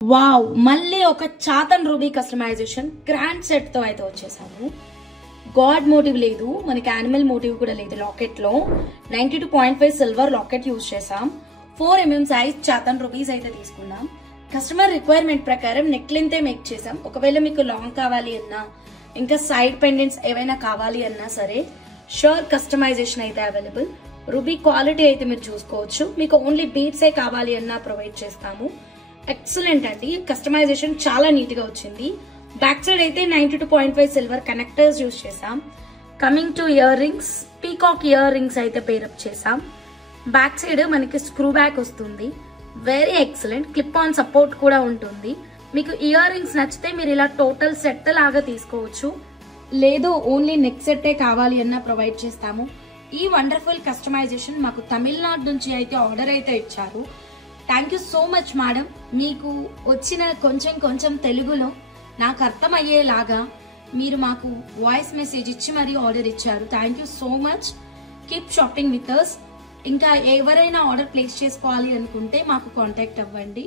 Wow, మళ్ళీ ఒక చాతన్ ruby customization grand set తో అయితే వచ్చేసాము. గాడ్ మోటివ్ లేదు, మనకి యానిమల్ మోటివ్ కూడా లేదు. లాకెట్ లో 92.5 సిల్వర్ లాకెట్ యూజ్ చేసాం. 4 mm సైజ్ చాతన్ రూబీస్ అయితే తీసుకున్నాం. కస్టమర్ రిక్వైర్మెంట్ ప్రకారం నెక్ లెంత్ మేక్ చేసాం. ఒకవేళ మీకు లాంగ్ కావాలి అన్నా, ఇంకా సైడ్ పెండెంట్స్ ఏవైనా కావాలి అన్నా సరే షూర్ కస్టమైజేషన్ అయితే అవైలబుల్. రూబీ క్వాలిటీ అయితే మీరు చూసుకోవచ్చు. మీకు ఓన్లీ బీడ్సే కావాలి అన్నా ప్రొవైడ్ చేస్తాము. ఎక్సలెంట్ అండి, కస్టమైజేషన్ చాలా నీట్ గా వచ్చింది. బ్యాక్ సైడ్ అయితే 92.5 సిల్వర్ కనెక్టర్స్ యూజ్ చేసాం. Coming to ear rings, peacock ear rings అయితే పేరప్ చేసాం. బ్యాక్ సైడ్ మనకి స్క్రూ బ్యాక్ వస్తుంది. Very excellent, clip on support కూడా ఉంటుంది. మీకు ఇయర్ రింగ్స్ నచ్చితే మీరు ఇలా టోటల్ సెట్ లాగా తీసుకోవచ్చు, లేదు ఓన్లీ నెక్ సెట్టే కావాలి అన్న ప్రొవైడ్ చేస్తాము. ఈ వండర్ఫుల్ కస్టమైజేషన్ మాకు తమిళనాడు నుంచి అయితే ఆర్డర్ అయితే ఇచ్చారు. Thank you so much madam. మీకు వచ్చిన కొంచెం తెలుగులో నాకు అర్థమయ్యేలాగా మీరు మాకు వాయిస్ మెసేజ్ ఇచ్చి మరీ ఆర్డర్ ఇచ్చారు. Thank you so much. Keep shopping with us. ఇంకా ఎవరైనా ఆర్డర్ ప్లేస్ చేసుకోవాలి అనుకుంటే మాకు కాంటాక్ట్ అవ్వండి.